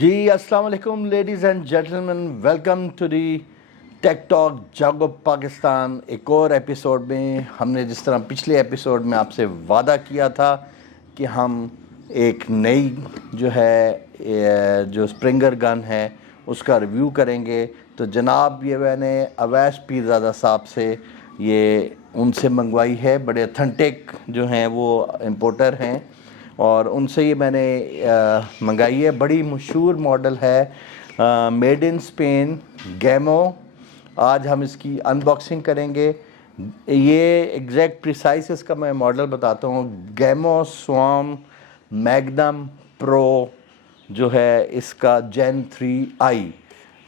जी अस्सलाम वालेकुम ladies and gentleman, welcome to the tech talk Jago Pakistan. एक और एपिसोड में हमने जिस तरह पिछले एपिसोड में आपसे वादा किया था कि हम एक नई जो स्प्रिंगर गन है उसका रिव्यू करेंगे। तो जनाब ये मैंने अवैस पीरज़ादा साहब से ये उनसे मंगवाई है। बड़े अथेंटिक जो हैं वो इम्पोर्टर हैं और उनसे ये मैंने मंगाई है। बड़ी मशहूर मॉडल है, मेड इन स्पेन, गैमो। आज हम इसकी अनबॉक्सिंग करेंगे। ये एग्जैक्ट प्रिसाइस इसका मैं मॉडल बताता हूँ। गैमो स्वाम मैग्नम प्रो जो है इसका जेन 3i,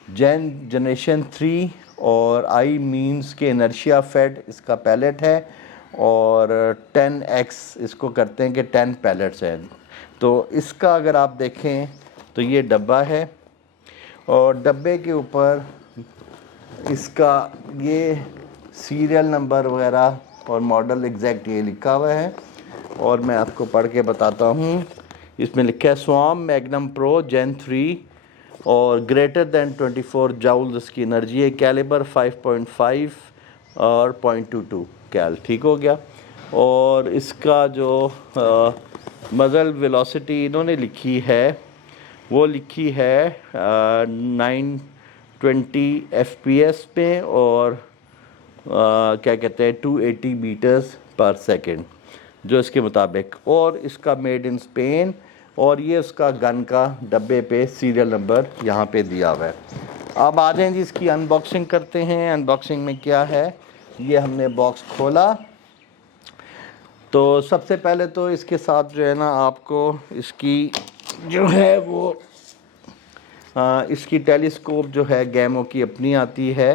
जेन जनरेशन 3 और आई मीन्स के इनर्शिया फेड इसका पैलेट है और 10x इसको करते हैं कि 10 पैलेट्स हैं। तो इसका अगर आप देखें तो ये डब्बा है और डब्बे के ऊपर इसका ये सीरियल नंबर वगैरह और मॉडल एग्जैक्ट ये लिखा हुआ है और मैं आपको पढ़ के बताता हूँ। इसमें लिखा है स्वाम मैग्नम प्रो जेन 3 और ग्रेटर दैन 24 जाउल्स इसकी एनर्जी है। कैलिबर 5.5 और 0.22 कैल, ठीक हो गया। और इसका जो मज़ल वेलोसिटी इन्होंने लिखी है वो लिखी है 920 FPS पे और क्या कहते हैं 280 मीटर्स पर सेकंड जो इसके मुताबिक। और इसका मेड इन स्पेन और ये उसका गन का डब्बे पे सीरियल नंबर यहाँ पे दिया हुआ है। अब आ जाएं जी, इसकी अनबॉक्सिंग करते हैं। अनबॉक्सिंग में क्या है, ये हमने बॉक्स खोला तो सबसे पहले तो इसके साथ जो है ना आपको इसकी जो है वो इसकी टेलीस्कोप जो है गैमो की अपनी आती है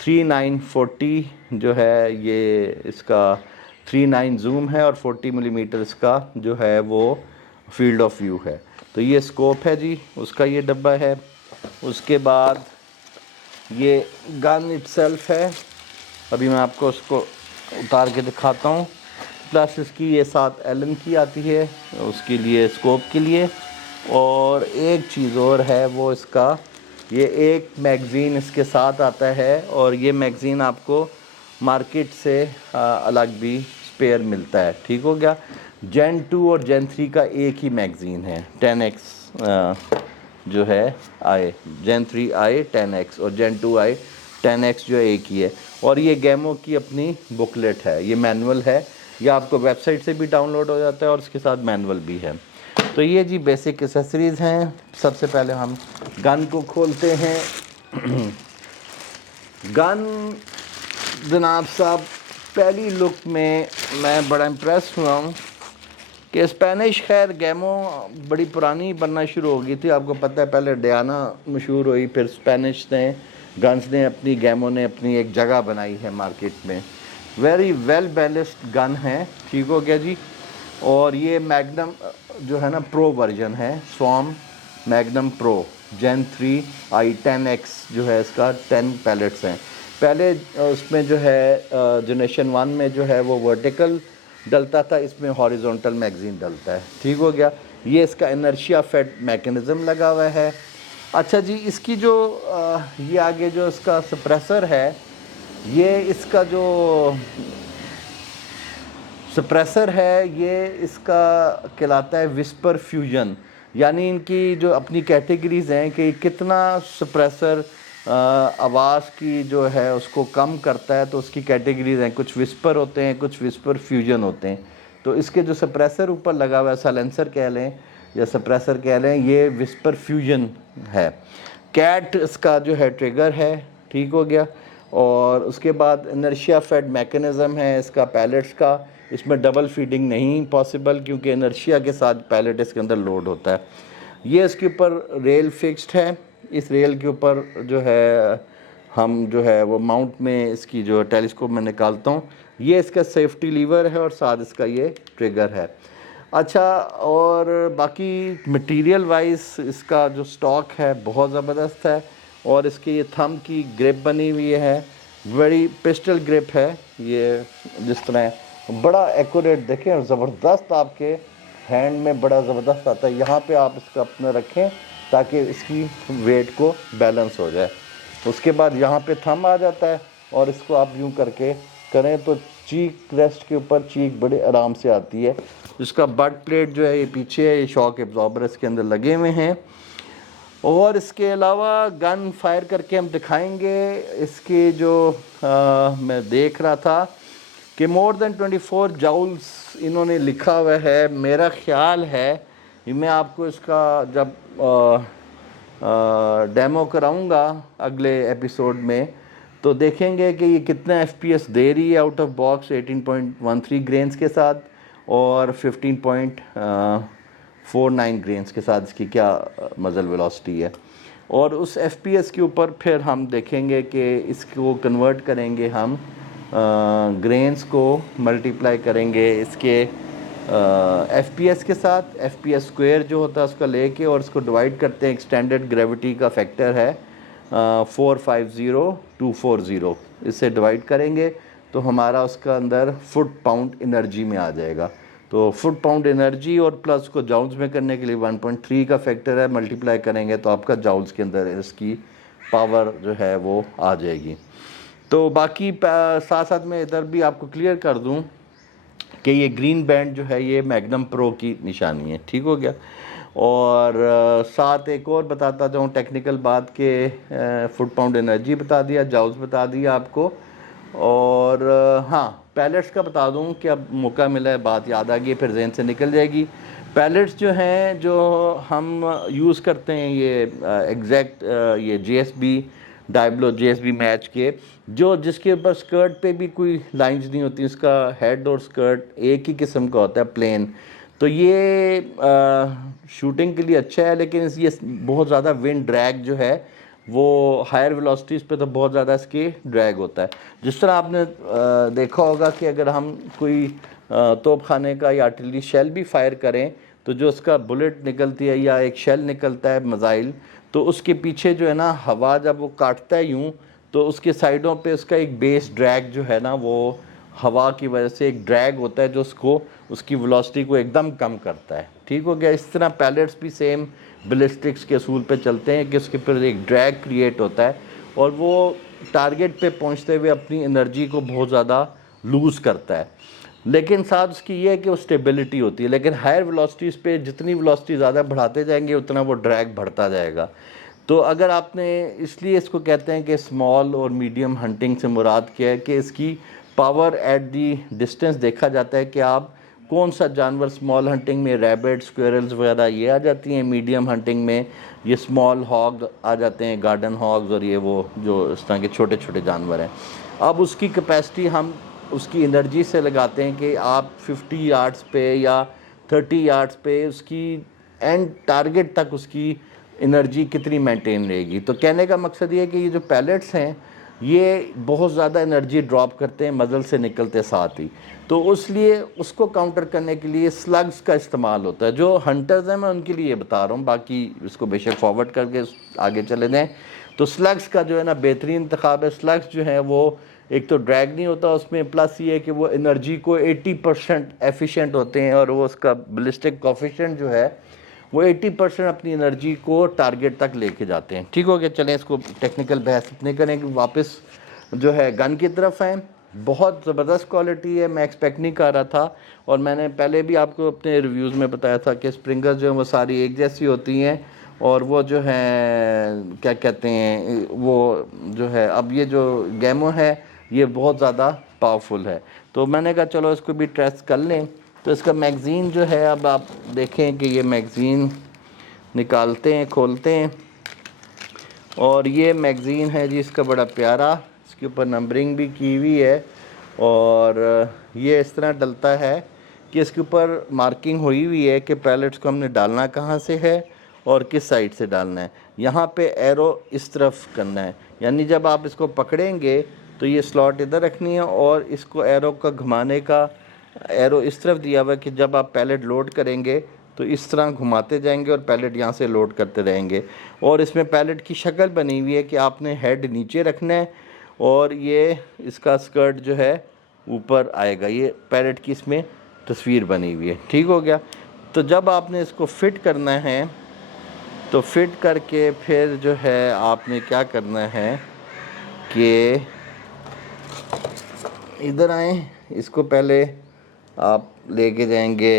3940 जो है, ये इसका 39 जूम है और 40 मिलीमीटर इसका जो है वो फील्ड ऑफ व्यू है। तो ये स्कोप है जी, उसका ये डब्बा है। उसके बाद ये गन इटसेल्फ है, अभी मैं आपको उसको उतार के दिखाता हूँ। प्लस इसकी ये साथ एलन की आती है उसके लिए, स्कोप के लिए। और एक चीज़ और है वो इसका ये एक मैगज़ीन इसके साथ आता है और ये मैगज़ीन आपको मार्केट से अलग भी स्पेयर मिलता है, ठीक हो गया। जेन 2 और जेन 3 का एक ही मैगज़ीन है, 10x जो है आए, जेन 3 आए 10x और जेन 2 आए 10x जो एक ही है। और ये गैमो की अपनी बुकलेट है, ये मैनुअल है, ये आपको वेबसाइट से भी डाउनलोड हो जाता है और इसके साथ मैनुअल भी है। तो ये जी बेसिक एक्सेसरीज़ हैं। सबसे पहले हम गन को खोलते हैं। गन जनाब साहब पहली लुक में मैं बड़ा इम्प्रेस हुआ हूँ कि स्पेनिश, खैर गैमो बड़ी पुरानी बनना शुरू हो गई थी, आपको पता है। पहले डियाना मशहूर हुई, फिर स्पेनिश ने गन्स ने अपनी, गैमो ने अपनी एक जगह बनाई है मार्केट में। वेरी वेल बैलेंस्ड गन है, ठीक हो गया जी। और ये मैग्नम जो है ना प्रो वर्जन है, स्वाम मैग्नम प्रो जेन 3i 10x जो है, इसका 10 पैलेट्स हैं। पहले उसमें जो है जनरेशन 1 में जो है वो वर्टिकल डलता था, इसमें हॉरिजॉन्टल मैगज़ीन डलता है, ठीक हो गया। ये इसका इनर्शिया फेड मैकेनिज़्म लगा हुआ है। अच्छा जी, इसकी जो ये आगे जो इसका सप्रेसर है, ये इसका जो सप्रेसर है ये इसका कहलाता है विस्पर फ्यूजन। यानी इनकी जो अपनी कैटेगरीज़ हैं कि कितना सप्रेसर आवाज़ की जो है उसको कम करता है, तो उसकी कैटेगरीज़ हैं। कुछ विस्पर होते हैं, कुछ विस्पर फ्यूजन होते हैं। तो इसके जो सप्रेसर ऊपर लगा हुआ है, साइलेंसर कह लें या सप्रेसर कह लें, ये विस्पर फ्यूजन है। कैट इसका जो है ट्रिगर है, ठीक हो गया। और उसके बाद इनर्शिया फेड मैकेनिज़्म है इसका पैलेट्स का। इसमें डबल फीडिंग नहीं पॉसिबल क्योंकि इनर्शिया के साथ पैलेट इसके अंदर लोड होता है। ये इसके ऊपर रेल फिक्स्ड है, इस रेल के ऊपर जो है हम जो है वो माउंट में इसकी जो टेलीस्कोप में निकालता हूँ। ये इसका सेफ्टी लीवर है और साथ इसका ये ट्रिगर है। अच्छा, और बाकी मटेरियल वाइज इसका जो स्टॉक है बहुत ज़बरदस्त है और इसके ये थंब की ग्रिप बनी हुई है, बड़ी पिस्टल ग्रिप है। ये जिस तरह बड़ा एक्यूरेट देखें और ज़बरदस्त आपके हैंड में बड़ा ज़बरदस्त आता है। यहाँ पे आप इसका अपना रखें ताकि इसकी वेट को बैलेंस हो जाए। उसके बाद यहाँ पे थंब आ जाता है और इसको आप यूँ करके करें तो चीक रेस्ट के ऊपर चीक बड़े आराम से आती है। इसका बट प्लेट जो है ये पीछे है, ये शॉक एब्जॉर्बर इसके अंदर लगे हुए हैं। और इसके अलावा गन फायर करके हम दिखाएंगे। इसके जो मैं देख रहा था कि मोर देन 24 जाउल्स इन्होंने लिखा हुआ है। मेरा ख्याल है कि मैं आपको इसका जब डेमो कराऊंगा अगले एपिसोड में तो देखेंगे कि ये कितना एफपीएस दे रही है आउट ऑफ बॉक्स 18.13 ग्रेन्स के साथ और 15.49 ग्रेन्स के साथ इसकी क्या मजल वेलोसिटी है। और उस एफपीएस के ऊपर फिर हम देखेंगे कि इसको कन्वर्ट करेंगे हम ग्रेन्स को मल्टीप्लाई करेंगे इसके एफपीएस के साथ। एफपीएस स्क्वायर जो होता है उसका लेके और इसको डिवाइड करते हैं। एक्सटेंडेड ग्रेविटी का फैक्टर है 450240, इससे डिवाइड करेंगे तो हमारा उसका अंदर फुट पाउंड एनर्जी में आ जाएगा। तो फुट पाउंड एनर्जी और प्लस को जाउल्स में करने के लिए 1.3 का फैक्टर है, मल्टीप्लाई करेंगे तो आपका जाउल्स के अंदर इसकी पावर जो है वो आ जाएगी। तो बाकी साथ साथ में इधर भी आपको क्लियर कर दूं कि ये ग्रीन बैंड जो है ये मैग्नम प्रो की निशानी है। ठीक हो गया। और साथ एक और बताता जाऊँ टेक्निकल बात के फुट पाउंड एनर्जी बता दिया, जाउल्स बता दिया आपको। और हाँ, पैलेट्स का बता दूँ कि अब मौका मिला है, बात याद आ गई, फिर जहन से निकल जाएगी। पैलेट्स जो हैं जो हम यूज़ करते हैं ये एग्जैक्ट ये JSB डायब्लो JSB मैच के जो जिसके ऊपर स्कर्ट पे भी कोई लाइंस नहीं होती, उसका हेड और स्कर्ट एक ही किस्म का होता है, प्लेन। तो ये शूटिंग के लिए अच्छा है, लेकिन ये बहुत ज़्यादा विंड ड्रैग जो है वो हायर वेलोसिटीज़ पे तो बहुत ज़्यादा इसके ड्रैग होता है। जिस तरह आपने देखा होगा कि अगर हम कोई तोप खाने का या आर्टिलरी शेल भी फायर करें तो जो उसका बुलेट निकलती है या एक शेल निकलता है मिसाइल, तो उसके पीछे जो है ना हवा जब वो काटता है यूँ तो उसके साइडों पे उसका एक बेस ड्रैग जो है ना वो हवा की वजह से एक ड्रैग होता है जो उसको उसकी वेलोसिटी को एकदम कम करता है। ठीक हो गया। इस तरह पैलेट्स भी सेम बैलिस्टिक्स के असूल पे चलते हैं कि उसके ऊपर एक ड्रैग क्रिएट होता है और वो टारगेट पे पहुंचते हुए अपनी एनर्जी को बहुत ज़्यादा लूज़ करता है, लेकिन साथ उसकी ये है कि वो स्टेबिलिटी होती है। लेकिन हायर वेलोसिटीज़ पे जितनी वेलोसिटी ज़्यादा बढ़ाते जाएंगे उतना वो ड्रैग बढ़ता जाएगा। तो अगर आपने इसलिए इसको कहते हैं कि स्मॉल और मीडियम हंटिंग से मुराद क्या है कि इसकी पावर एट दी डिस्टेंस देखा जाता है कि आप कौन सा जानवर, स्मॉल हंटिंग में रैबिट, स्क्वेरल्स वगैरह ये आ जाती हैं, मीडियम हंटिंग में ये स्मॉल हॉग आ जाते हैं, गार्डन हॉग्स और ये वो जो इस तरह के छोटे छोटे जानवर हैं। अब उसकी कैपेसिटी हम उसकी एनर्जी से लगाते हैं कि आप 50 यार्ड्स पे या 30 यार्ड्स पे उसकी एंड टारगेट तक उसकी एनर्जी कितनी मेंटेन रहेगी। तो कहने का मकसद ये है कि ये जो पैलेट्स हैं ये बहुत ज़्यादा एनर्जी ड्रॉप करते हैं मज़ल से निकलते साथ ही, तो इसलिए उसको काउंटर करने के लिए स्लग्स का इस्तेमाल होता है। जो हंटर्स हैं मैं उनके लिए बता रहा हूँ, बाकी इसको बेशक फॉरवर्ड करके आगे चले जाएँ। तो स्लग्स का जो है ना बेहतरीन इंतखाब है। स्लग्स जो है वो एक तो ड्रैग नहीं होता उसमें, प्लस ये है कि वो एनर्जी को 80% एफिशिएंट होते हैं और वो उसका बैलिस्टिक कोफिशिएंट जो है वो 80% अपनी एनर्जी को टारगेट तक लेके जाते हैं। ठीक हो गया। चलें इसको टेक्निकल बहस इतने करें कि वापस जो है गन की तरफ आएँ। बहुत ज़बरदस्त क्वालिटी है, मैं एक्सपेक्ट नहीं कर रहा था। और मैंने पहले भी आपको अपने रिव्यूज़ में बताया था कि स्प्रिंगर्स जो हैं वो सारी एक जैसी होती हैं और वो जो है क्या कहते हैं वो जो है अब ये जो गैमो है ये बहुत ज़्यादा पावरफुल है। तो मैंने कहा चलो इसको भी टेस्ट कर लें। तो इसका मैगज़ीन जो है अब आप देखें कि ये मैगज़ीन निकालते हैं, खोलते हैं और ये मैगज़ीन है जी इसका बड़ा प्यारा, इसके ऊपर नंबरिंग भी की हुई है और ये इस तरह डलता है कि इसके ऊपर मार्किंग हुई हुई है कि पैलेट्स को हमने डालना कहाँ से है और किस साइड से डालना है। यहाँ पे एरो इस तरफ करना है, यानी जब आप इसको पकड़ेंगे तो ये स्लॉट इधर रखनी है और इसको एरो का घुमाने का एरो इस तरफ दिया हुआ है कि जब आप पैलेट लोड करेंगे तो इस तरह घुमाते जाएंगे और पैलेट यहाँ से लोड करते रहेंगे। और इसमें पैलेट की शक्ल बनी हुई है कि आपने हेड नीचे रखना है और ये इसका स्कर्ट जो है ऊपर आएगा। ये पैलेट की इसमें तस्वीर बनी हुई है। ठीक हो गया। तो जब आपने इसको फिट करना है तो फिट करके फिर जो है आपने क्या करना है कि इधर आए, इसको पहले आप लेके जाएंगे,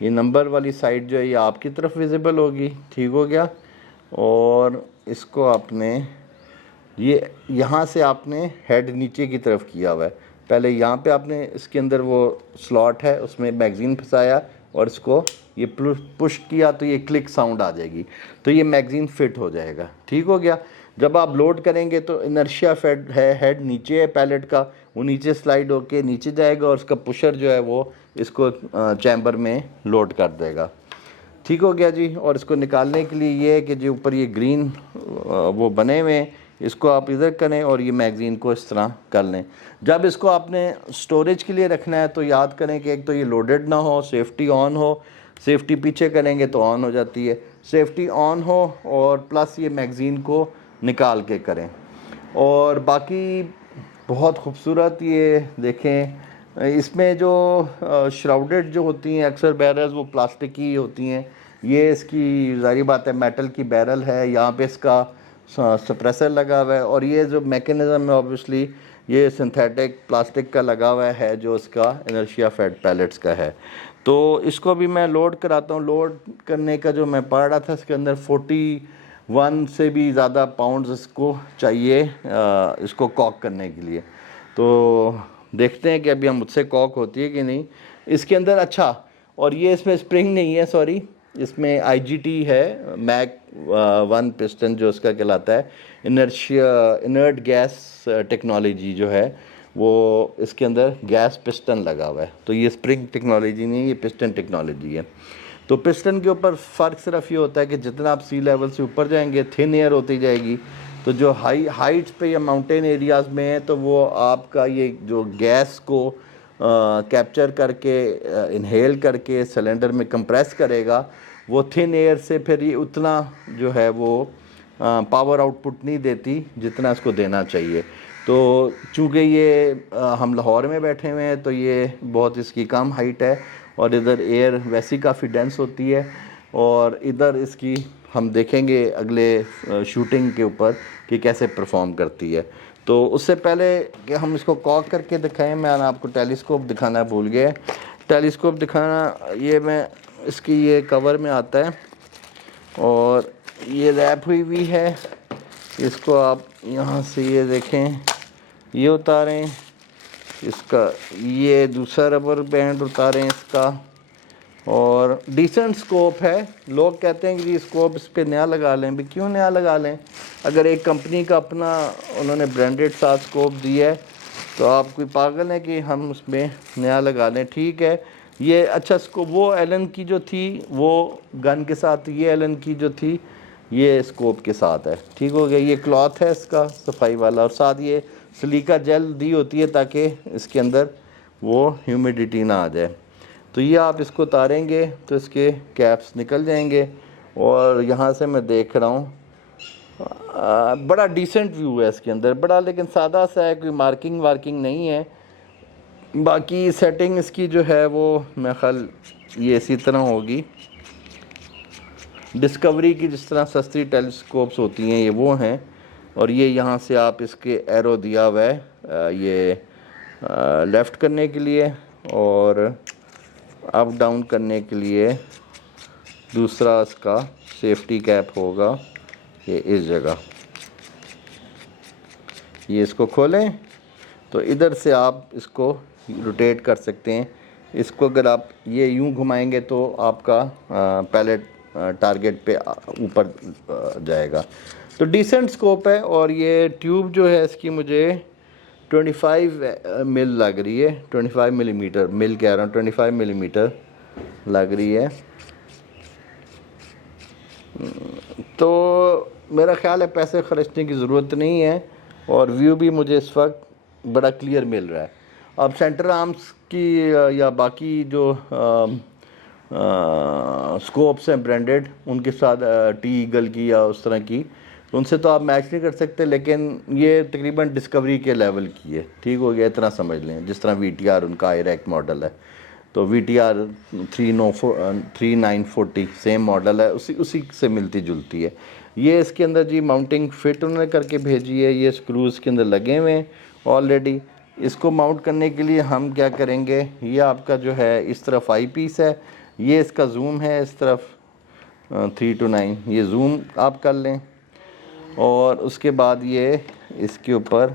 ये नंबर वाली साइड जो है ये आपकी तरफ विजिबल होगी, ठीक हो गया। और इसको आपने ये यहाँ से आपने हेड नीचे की तरफ किया हुआ है, पहले यहाँ पे आपने इसके अंदर वो स्लॉट है उसमें मैगज़ीन फंसाया और इसको ये पुश किया तो ये क्लिक साउंड आ जाएगी, तो ये मैगज़ीन फिट हो जाएगा, ठीक हो गया। जब आप लोड करेंगे तो इनर्शिया फेड है, हेड नीचे है पैलेट का, वो नीचे स्लाइड होके नीचे जाएगा और उसका पुशर जो है वो इसको चैम्बर में लोड कर देगा, ठीक हो गया जी। और इसको निकालने के लिए ये है कि जो ऊपर ये ग्रीन वो बने हुए हैं इसको आप इधर करें और ये मैगज़ीन को इस तरह कर लें। जब इसको आपने स्टोरेज के लिए रखना है तो याद करें कि एक तो ये लोडेड ना हो, सेफ्टी ऑन हो, सेफ्टी पीछे करेंगे तो ऑन हो जाती है, सेफ्टी ऑन हो और प्लस ये मैगज़ीन को निकाल के करें। और बाकी बहुत खूबसूरत ये देखें, इसमें जो श्राउडेड जो होती हैं अक्सर बैरल्स वो प्लास्टिक की होती हैं, ये इसकी ज़ाहिर बात है मेटल की बैरल है, यहाँ पे इसका सप्रेसर लगा हुआ है और ये जो मैकेनिज़्म है ऑब्वियसली ये सिंथेटिक प्लास्टिक का लगा हुआ है जो इसका इनर्शिया फेड पैलेट्स का है। तो इसको भी मैं लोड कराता हूँ। लोड करने का जो मैं पढ़ रहा था इसके अंदर 41 से भी ज़्यादा पाउंड्स इसको चाहिए इसको कॉक करने के लिए। तो देखते हैं कि अभी हम मुझसे कॉक होती है कि नहीं इसके अंदर। अच्छा, और ये इसमें स्प्रिंग नहीं है, सॉरी, इसमें IGT है, मैक 1 पिस्टन जो इसका कहलाता है, इनर्ट गैस टेक्नोलॉजी जो है वो इसके अंदर गैस पिस्टन लगा हुआ है, तो ये स्प्रिंग टेक्नोलॉजी नहीं, ये पिस्टन टेक्नोलॉजी है। तो पिस्टन के ऊपर फ़र्क सिर्फ ये होता है कि जितना आप सी लेवल से ऊपर जाएंगे थिन एयर होती जाएगी, तो जो हाइट्स पे या माउंटेन एरियाज़ में है तो वो आपका ये जो गैस को कैप्चर करके इनहेल करके सिलेंडर में कंप्रेस करेगा, वो थिन एयर से फिर ये उतना जो है वो पावर आउटपुट नहीं देती जितना इसको देना चाहिए। तो चूँकि ये हम लाहौर में बैठे हुए हैं तो ये बहुत इसकी कम हाइट है और इधर एयर वैसी काफ़ी डेंस होती है, और इधर इसकी हम देखेंगे अगले शूटिंग के ऊपर कि कैसे परफॉर्म करती है। तो उससे पहले कि हम इसको कॉक करके दिखाएं, मैं आपको टेलीस्कोप दिखाना भूल गया। टेलीस्कोप दिखाना, ये मैं इसकी ये कवर में आता है और ये रैप हुई है, इसको आप यहाँ से ये देखें, ये उतारें, इसका ये दूसरा रबर बैंड उतारें इसका, और डिसेंट स्कोप है। लोग कहते हैं कि स्कोप इस पर नया लगा लें, भी क्यों नया लगा लें, अगर एक कंपनी का अपना उन्होंने ब्रांडेड साथ स्कोप दिया है तो आप कोई पागल है कि हम उसमें नया लगा लें। ठीक है, ये अच्छा स्कोप वो एलन की जो थी वो गन के साथ, ये एलन की जो थी ये स्कोप के साथ है, ठीक हो गया। ये क्लॉथ है इसका सफाई वाला, और साथ ये सिलिका जेल दी होती है ताकि इसके अंदर वो ह्यूमिडिटी ना आ जाए। तो ये आप इसको उतारेंगे तो इसके कैप्स निकल जाएंगे, और यहाँ से मैं देख रहा हूँ बड़ा डिसेंट व्यू है इसके अंदर, बड़ा लेकिन सादा सा है, कोई मार्किंग वार्किंग नहीं है। बाकी सेटिंग इसकी जो है वो मैं ख्याल ये इसी तरह होगी, डिस्कवरी की जिस तरह सस्ती टेलीस्कोप्स होती हैं ये वो हैं। और ये यहाँ से आप इसके एरो दिया हुआ है ये लेफ़्ट करने के लिए और अप डाउन करने के लिए। दूसरा इसका सेफ्टी कैप होगा ये इस जगह, ये इसको खोलें तो इधर से आप इसको रोटेट कर सकते हैं। इसको अगर आप ये यूं घुमाएंगे तो आपका पैलेट टारगेट पे ऊपर जाएगा। तो डिसेंट स्कोप है, और ये ट्यूब जो है इसकी मुझे 25 मिल लग रही है, 25 मिलीमीटर, मिल कह रहा हूँ, 25 मिलीमीटर लग रही है। तो मेरा ख्याल है पैसे खर्चने की ज़रूरत नहीं है, और व्यू भी मुझे इस वक्त बड़ा क्लियर मिल रहा है। अब सेंटर आर्म्स की या बाकी जो स्कोप्स हैं ब्रांडेड, उनके साथ टी ईगल की या उस तरह की, तो उनसे तो आप मैच नहीं कर सकते, लेकिन ये तकरीबन डिस्कवरी के लेवल की है, ठीक हो गया, इतना समझ लें, जिस तरह VTR उनका आयरैक मॉडल है। तो VTR 3940 सेम मॉडल है, उसी से मिलती जुलती है। ये इसके अंदर जी माउंटिंग फिट उन्होंने करके भेजी है, ये स्क्रूज़ के अंदर लगे हुए हैं ऑलरेडी। इसको माउंट करने के लिए हम क्या करेंगे, ये आपका जो है इस तरफ आई पीस है, ये इसका जूम है इस तरफ 3 to 9, ये जूम आप कर लें। और उसके बाद ये इसके ऊपर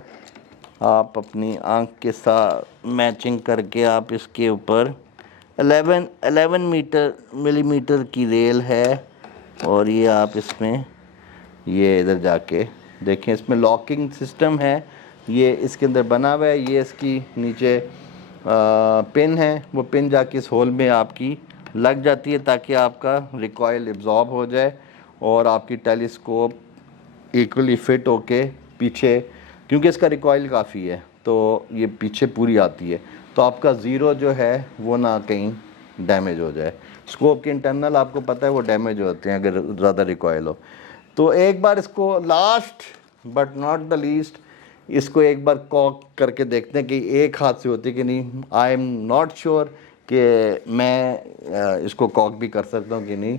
आप अपनी आंख के साथ मैचिंग करके आप इसके ऊपर 11 मिलीमीटर की रेल है, और ये आप इसमें ये इधर जाके देखें, इसमें लॉकिंग सिस्टम है, ये इसके अंदर बना हुआ है। ये इसकी नीचे पिन है, वो पिन जाके इस होल में आपकी लग जाती है ताकि आपका रिकॉइल एब्जॉर्ब हो जाए और आपकी टेलीस्कोप इक्वली फिट होके पीछे, क्योंकि इसका रिकॉइल काफ़ी है तो ये पीछे पूरी आती है, तो आपका ज़ीरो जो है वो ना कहीं डैमेज हो जाए। स्कोप के इंटरनल आपको पता है वो डैमेज होते हैं अगर ज़्यादा रिकॉइल हो। तो एक बार इसको last but not the least, इसको एक बार कॉक करके देखते हैं कि एक हाथ से होती है कि नहीं। आई एम नॉट श्योर कि मैं इसको कॉक भी कर सकता हूँ कि नहीं।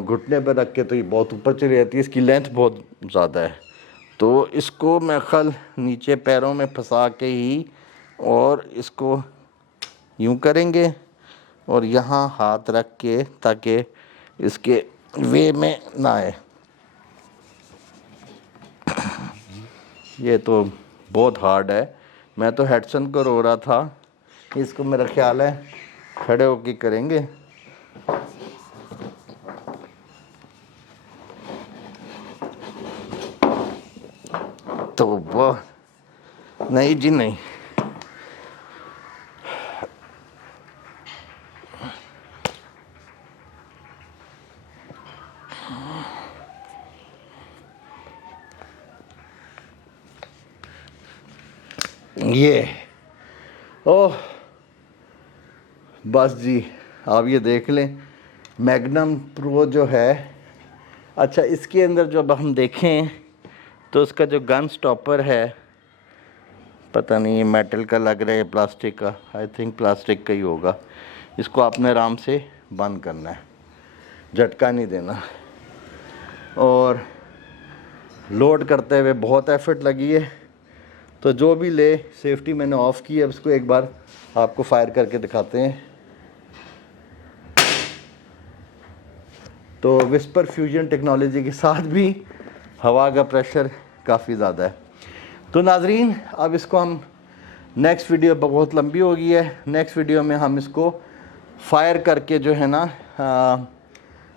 घुटने पर रख के तो ये बहुत ऊपर चली जाती है, इसकी लेंथ बहुत ज़्यादा है, तो इसको मैं खल नीचे पैरों में फंसा के ही और इसको यूं करेंगे और यहाँ हाथ रख के ताकि इसके वे में ना आए। ये तो बहुत हार्ड है, मैं तो हेडसन को रो रहा था, इसको मेरा ख्याल है खड़े होके करेंगे। तो वो नहीं जी नहीं, ये ओह बस जी, आप ये देख लें मैग्नम प्रो जो है। अच्छा, इसके अंदर जब हम देखें तो उसका जो गन स्टॉपर है, पता नहीं ये मेटल का लग रहा है प्लास्टिक का, आई थिंक प्लास्टिक का ही होगा। इसको आपने आराम से बंद करना है, झटका नहीं देना। और लोड करते हुए बहुत एफर्ट लगी है, तो जो भी ले सेफ्टी मैंने ऑफ़ की है, उसको एक बार आपको फायर करके दिखाते हैं। तो विस्पर फ्यूजन टेक्नोलॉजी के साथ भी हवा का प्रेशर काफ़ी ज़्यादा है। तो नाजरीन, अब इसको हम नेक्स्ट वीडियो बहुत लंबी हो गई है, नेक्स्ट वीडियो में हम इसको फायर करके जो है ना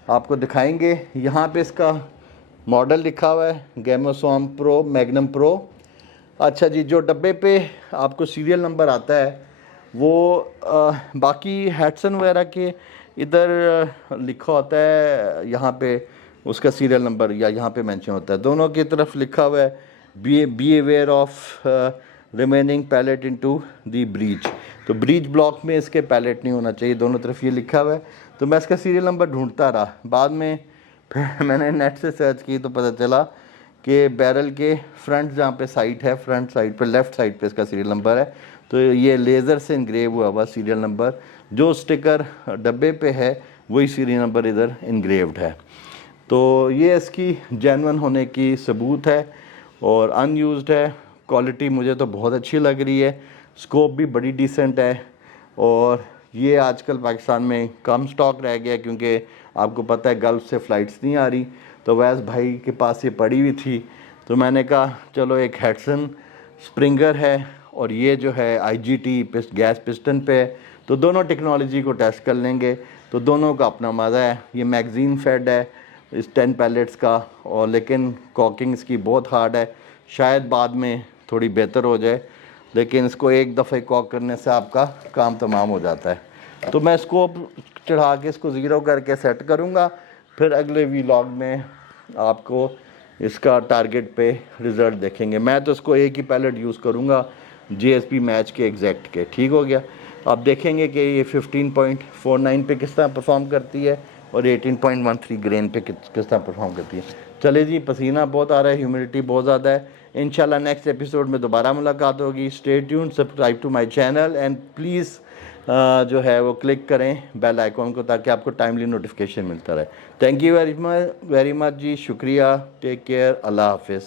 आपको दिखाएंगे। यहाँ पे इसका मॉडल लिखा हुआ है गैमोसॉम प्रो मैग्नम प्रो। अच्छा जी, जो डब्बे पे आपको सीरियल नंबर आता है वो बाकी हेडसन वगैरह के इधर लिखा होता है, यहाँ पे उसका सीरियल नंबर या यहाँ पे मेंशन होता है, दोनों की तरफ लिखा हुआ है be aware of remaining pallet into the breach. तो ब्रीच ब्लॉक में इसके पैलेट नहीं होना चाहिए, दोनों तरफ ये लिखा हुआ है। तो मैं इसका सीरियल नंबर ढूंढता रहा, बाद में फिर मैंने नेट से सर्च की तो पता चला कि बैरल के फ्रंट जहाँ पे साइड है, फ्रंट साइड पे लेफ़्ट साइड पे इसका सीरियल नंबर है। तो ये लेज़र से इनग्रेव हुआ हुआ सीरियल नंबर, जो स्टिकर डब्बे पे है वही सीरियल नंबर इधर इनग्रेव्ड है। तो ये इसकी जेन्युइन होने की सबूत है और अनयूज्ड है। क्वालिटी मुझे तो बहुत अच्छी लग रही है, स्कोप भी बड़ी डिसेंट है, और ये आजकल पाकिस्तान में कम स्टॉक रह गया क्योंकि आपको पता है गल्फ़ से फ़्लाइट्स नहीं आ रही। तो वैस भाई के पास ये पड़ी हुई थी, तो मैंने कहा चलो एक हेडसन स्प्रिंगर है और ये जो है IGT गैस पिस्टन पे है, तो दोनों टेक्नोलॉजी को टेस्ट कर लेंगे। तो दोनों का अपना मज़ा है। ये मैगज़ीन फेड है इस 10 पैलेट्स का, और लेकिन कॉकिंग इसकी बहुत हार्ड है, शायद बाद में थोड़ी बेहतर हो जाए, लेकिन इसको एक दफ़े कॉक करने से आपका काम तमाम हो जाता है। तो मैं स्कोप चढ़ा के इसको ज़ीरो करके सेट करूँगा, फिर अगले व्लॉग में आपको इसका टारगेट पे रिज़ल्ट देखेंगे। मैं तो इसको एक ही पैलेट यूज़ करूँगा JSP मैच के एग्जैक्ट के, ठीक हो गया। आप देखेंगे कि ये 15.49 पे किस तरह परफॉर्म करती है और 18.13 ग्रेन पे किस तरह परफॉर्म करती है। चले जी, पसीना बहुत आ रहा है, ह्यूमिडिटी बहुत ज़्यादा है। इंशाल्लाह नेक्स्ट एपिसोड में दोबारा मुलाकात होगी। Stay tuned, subscribe to my channel and please जो है वो क्लिक करें बेल आइकॉन को, ताकि आपको टाइमली नोटिफिकेशन मिलता रहे। थैंक यू वेरी मच जी, शुक्रिया, टेक केयर, अल्लाह हाफिज़।